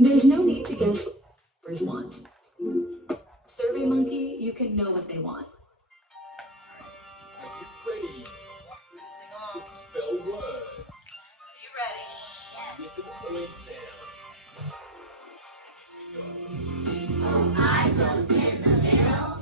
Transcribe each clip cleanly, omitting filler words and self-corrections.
There's no need to guess what want. Survey Monkey, you can know what they want. Are you ready to spell words? Are you ready? With the point sound. O, I goes in the middle.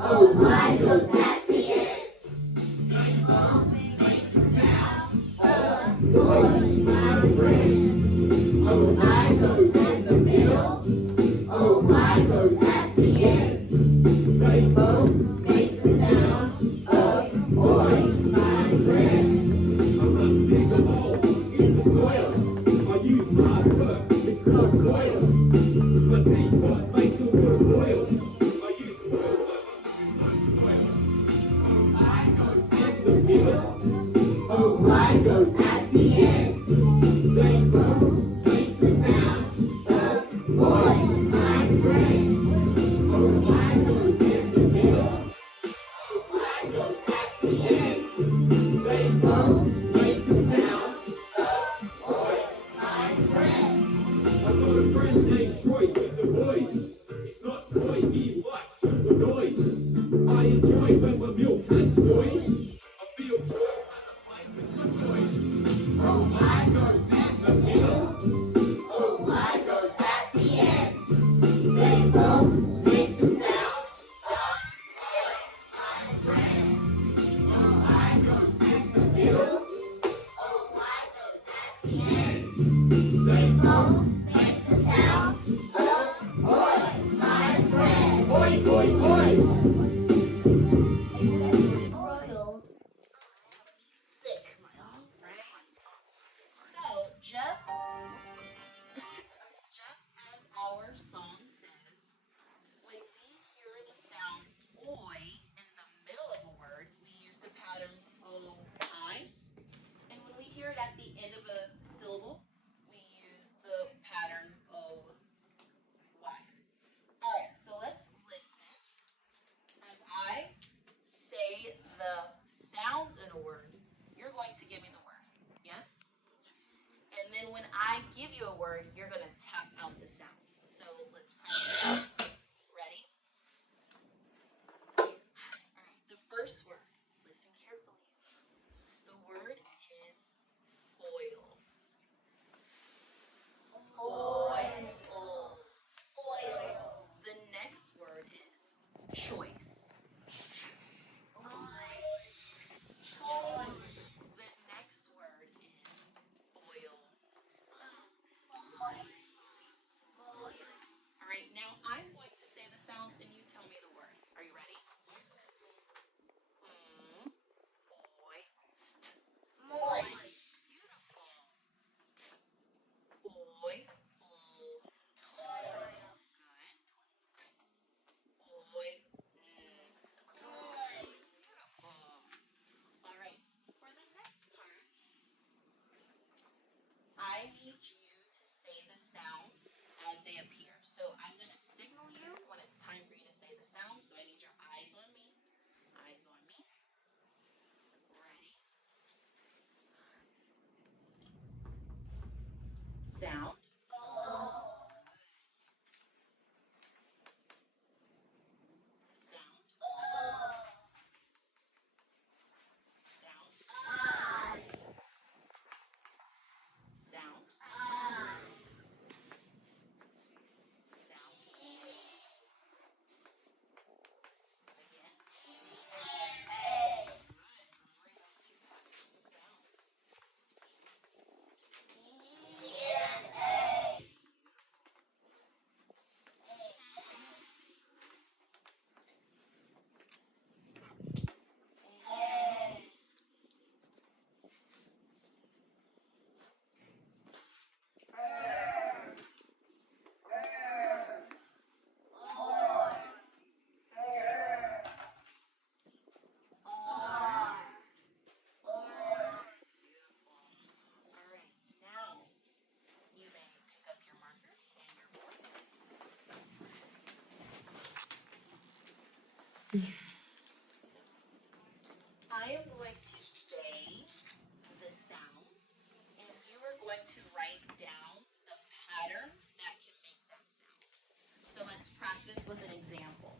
O, Y goes at the end. They both make the sound of boy, my friend. O, I goes in the middle. O, Y goes at the end. They both make the sound of boy, my friend. I must dig a hole in the soil. I use hard work, it's called toil. My teapot makes the water boil. I use spoil, so I must use no spoil. O, I goes in the middle. O, Y goes at the end. They both make the sound of boy, my friend. O, Y goes in the middle. O, Y goes at the end. They both make the sound of boy, my friend. I've got a friend named Troy, he's a boy. He's not coy, he likes to annoy. I enjoy when my milk and soy. I feel joy when I play with my toys. O, I goes in the middle. O, Y goes at the end. They both make the sound of boy, my friend. O, I goes in the middle. O, Y goes at the end. They both make the sound of boy, my friend. Oi, oi, oi! Except royal. Sick. So, just as our song says, when we hear the sound oi in the middle of a word, we use the pattern O-I. And when we hear it at the end of a syllable, we use the pattern O-Y. Alright, so let's listen as I say the sounds in a word. You're going to give me the word, yes? And then when I give you a word, you're going to tap out the sounds. So let's practice. Ready? All right, the first word. Listen carefully. The word is foil. Foil. Foil. The next word is choice. The next word is boil. All right, now I'm going to say the sounds and you tell me the word. Are you ready? Moist. Moist. Beautiful. Oil. Good. Oil. Beautiful. All right, for the next part, I need you to say the sounds as they appear. So I'm going to signal you when it's time for you to say the sounds. So I need your eyes on me. Eyes on me. Ready? Sound. Sound. Sound. Sound. Sound. Again. Good. Bring those two sounds. Beautiful. All right, now you may pick up your markers and your board. I am going to say the sounds, and you are going to write down the patterns that can this with an example.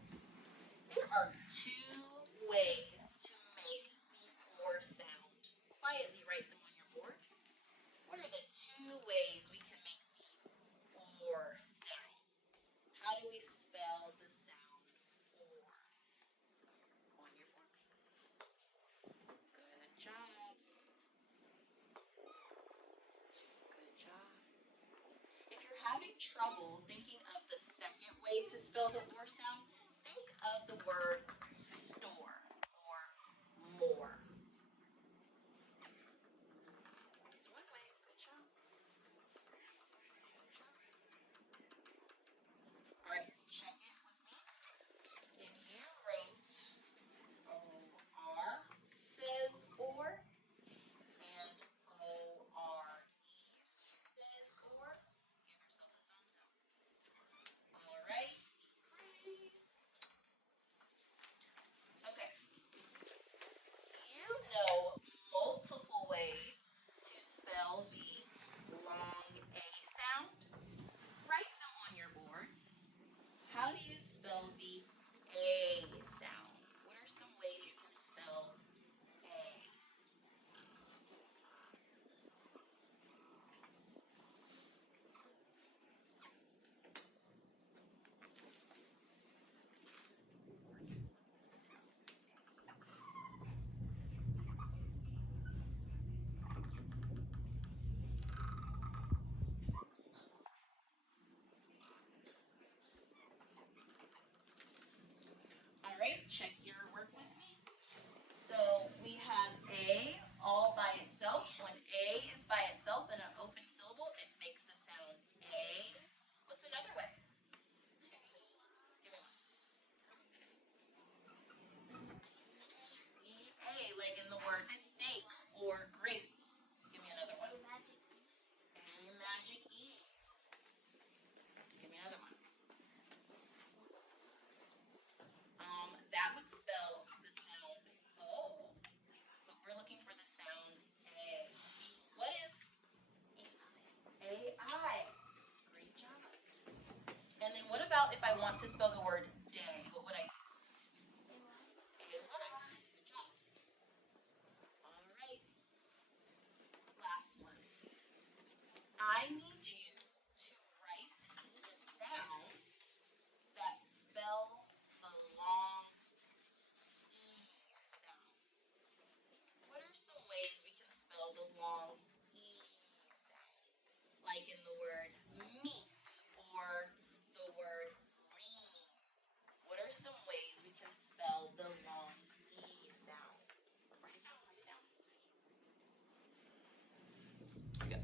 There are two ways to make the or sound. Quietly write them on your board. What are the two ways we can make the or sound? How do we spell the sound or? On your board. Good job. Good job. If you're having trouble thinking of the second way to spell the or sound, think of the word store or more. That's one way. Good job. Good job. All right, check it with me. If you wrote O-R says or and O-R-E says or, give yourself a thumbs up. All right, please. Okay. You know multiple ways to spell the long A sound. Write them on your board. How do you spell the A sound? What are some ways you can spell A? All right, check your work with me. So we have A all by itself. When A is by itself in an open syllable, it makes the sound A. What's another way? Give me one. E-A, like in the word steak or great. Give me another one. A magic E. Give me another one. That would spell the sound O, but we're looking for the sound A. What if A-I? Great job. And then what about if I want to spell the word day? What would I use? A-Y. Good job. All right. Last one. I need you to write the sounds that spell the long E sound. What are some ways we can spell the long E sound? Like in the word meat or the word green. What are some ways we can spell the long E sound? Write it down, write it down. Here we go.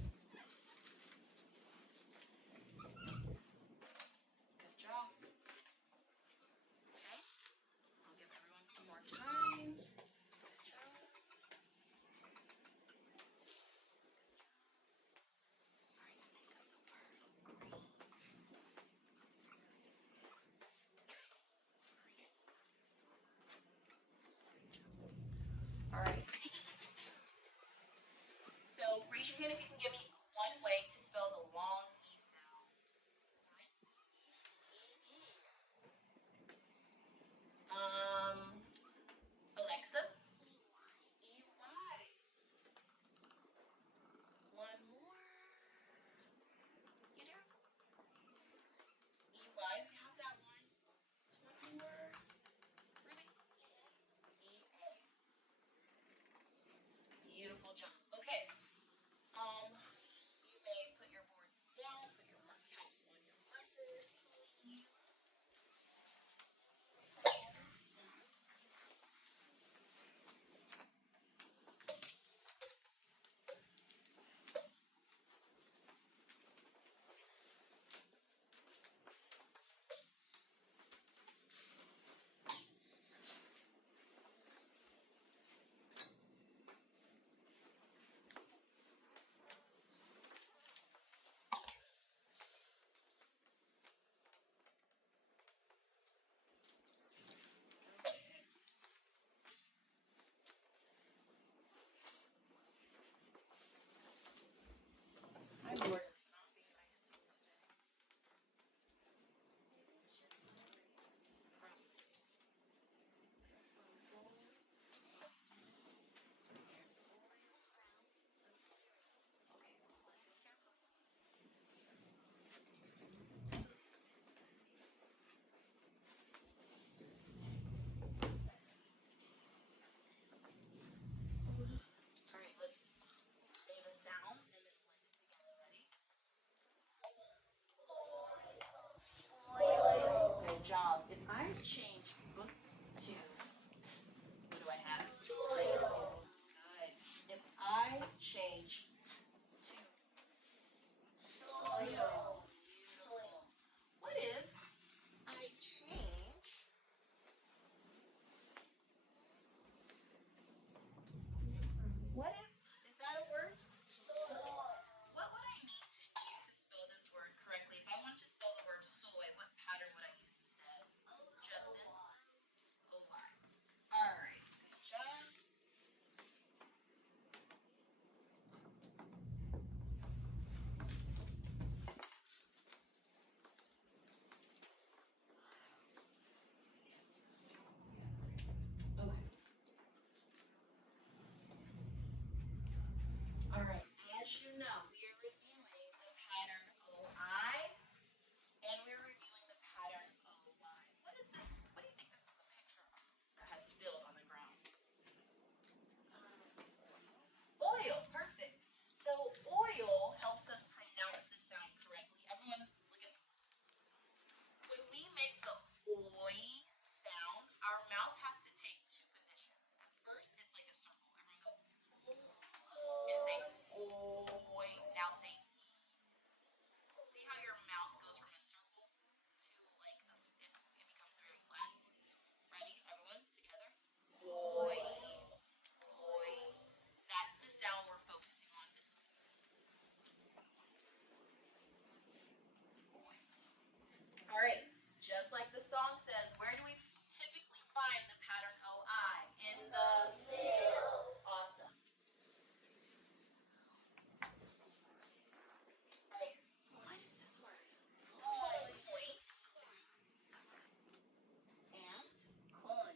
change t to s? Soil. What if I change what if, is that a word? What would I need to do to spell this word correctly? If I wanted to spell the word soy, what pattern would I use instead? Justin? O-Y. Alright, good job. Okay. Alright, as you know, we are reviewing the pattern O-I, and we're reviewing the pattern O-Y. What is this? What do you think this is a picture of that has spilled on the ground? Oil, perfect. So oil helps us pronounce the sound correctly. Everyone, look at me. When we make the oi sound, our mouth has to take two positions. At first, it's like a circle. Everyone go and say oi. Now say e. See how your mouth goes from a circle to like it becomes very flat. Ready, everyone, together. Oi, oi. That's the sound we're focusing on this week. All right, just like the song says, where do we typically find the pattern O-I? In the middle. Awesome. All right, what is this word? Point. And Coin.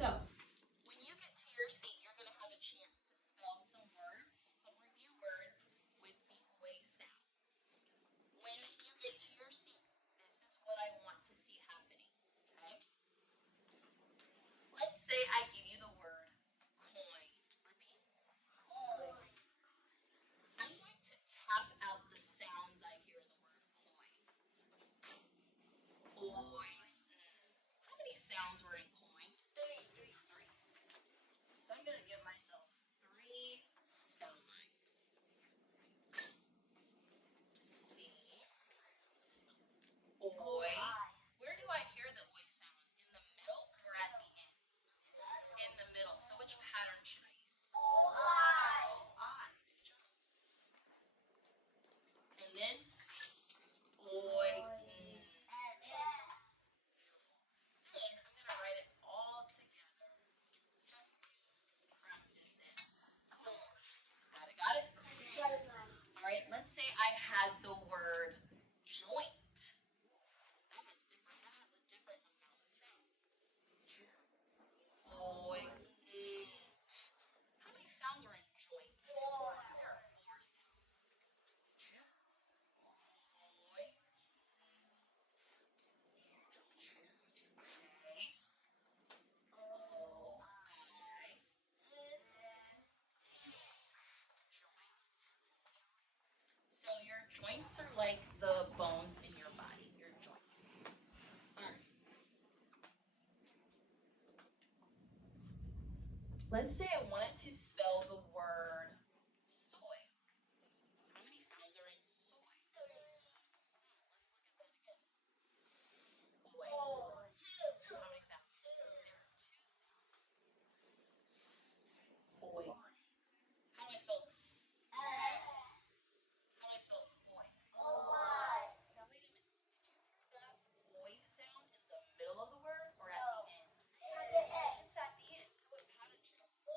So, when you get to your seat, you're going to have a chance to spell some words, some review words with the oi sound. When you get to your seat, this is what I want to see happening, okay? Let's say I give you the word coin. Repeat. Coin. I'm going to tap out the sounds I hear in the word coin. Oi. How many sounds were in coin? Three. So I'm going to give myself 3 sound lines. C. Oi. Where do I hear the oi sound? In the middle or at the end? In the middle. So which pattern should I use? I. Good job. And then oi. Then I'm going to write it all together just to practice it some more. Got it? All right, let's say I had the word joint. That has a different amount of sounds. Oi. How many sounds are in joint? There are 4 sounds. Oi. Okay. O-I. Joint. So your joints are like the bones in your body, your joints. All right. Let's say I wanted to spell the word soy. How many sounds are in soy? Let's look at that again. Soy. How many sounds? 2 sounds. Soy. How do I spell s? How do I spell oi? Now wait a minute. Did you hear that oi sound in the middle of the word or at the end? It's at the end. So what pattern should I use?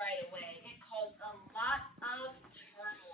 right away. It caused a lot of turmoil.